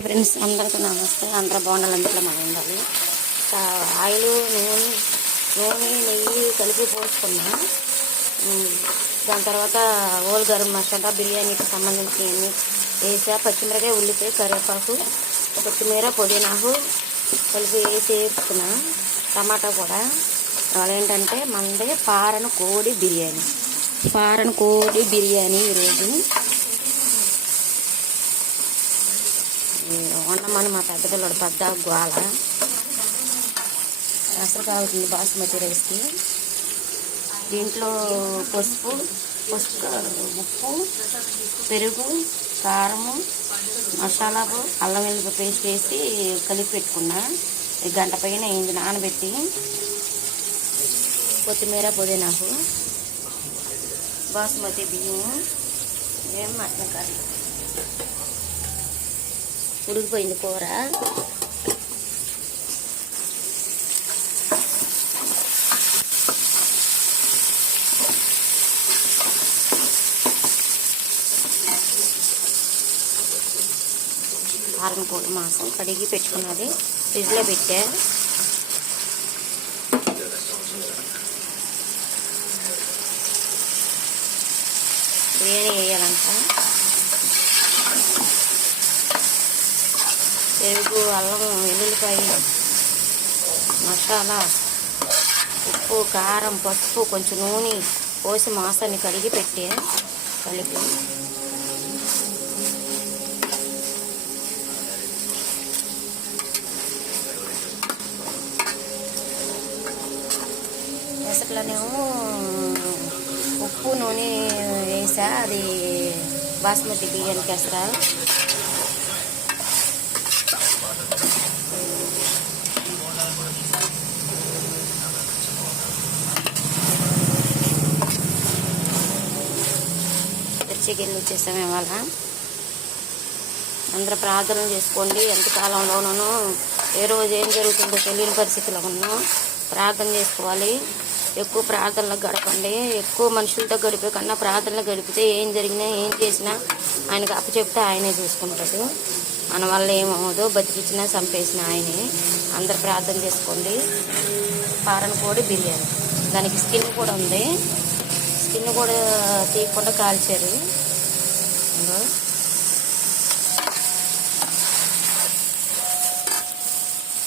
Hi friends, అందరికీ నమస్తే. అందరూ బాగుండాలి, అందులో మనం ఉండాలి. ఆయిల్, నూనె, నెయ్యి కలిపి పోసుకున్నా. దాని తర్వాత ఓల్ గరం మసాలా, బిర్యానీకి సంబంధించినవన్నీ వేసా. పచ్చిమిరకాయ, ఉల్లిపాయ, కరివేపాకు, కొత్తిమీర, పుదీనాకు కలిపి వేసి వేపుకున్నా. టమాటా కూడా. ఏంటంటే మనది పారన కోడి బిర్యానీ ఈరోజు వండమని మా పెద్ద పిల్లడు పెద్ద గోళ. అసలు కావుతుంది బాస్మతి రైస్కి. దీంట్లో పసుపు, ఉప్పు, పెరుగు, కారము, మసాలాకు, అల్లం వెల్లుల్లి పేస్ట్ వేసి కలిపి పెట్టుకున్నా. గంట పైన అయింది నానబెట్టి. కొత్తిమీర, పుదీనాకు, బాస్మతి బియ్యం, మేము మటన్ కర్రీ. ఉడికిపోయింది కూర. వారం పూట మాసం కడిగి పెట్టుకున్నది ఫ్రిడ్జ్లో పెట్టా. బిర్యానీ వేయాలంట. పెరుగు, అల్లం, వెల్లుల్లిపాయ, మసాలా, ఉప్పు, కారం, పసుపు, కొంచెం నూనె పోసి మాసాన్ని కడిగి పెట్టి కలిపి ఎసట్లనేమో ఉప్పు, నూనె వేసా. అది బాస్మతి బియ్యానికి ఎసరా. చర్చికి వచ్చేసాము ఇవాళ. అందరూ ప్రార్థనలు చేసుకోండి. ఎంతకాలంలోనూ ఏ రోజు ఏం జరుగుతుందో తెలియని పరిస్థితిలో ఉన్నాం. ప్రార్థన చేసుకోవాలి. ఎక్కువ ప్రార్థనలు గడపండి. ఎక్కువ మనుషులతో గడిపే కన్నా ప్రార్థనలు గడిపితే ఏం జరిగినా ఏం చేసినా ఆయనకు అప్పచెప్తే ఆయనే చూసుకుంటాడు. మన వల్ల ఏమవుదో బతికిచ్చినా చంపేసిన ఆయనే. అందరు ప్రార్థన చేసుకోండి. పారన కోడి బిర్యానీ. దానికి స్కిన్ కూడా ఉంది. స్కిన్ కూడా తీయకుండా కాల్చారు.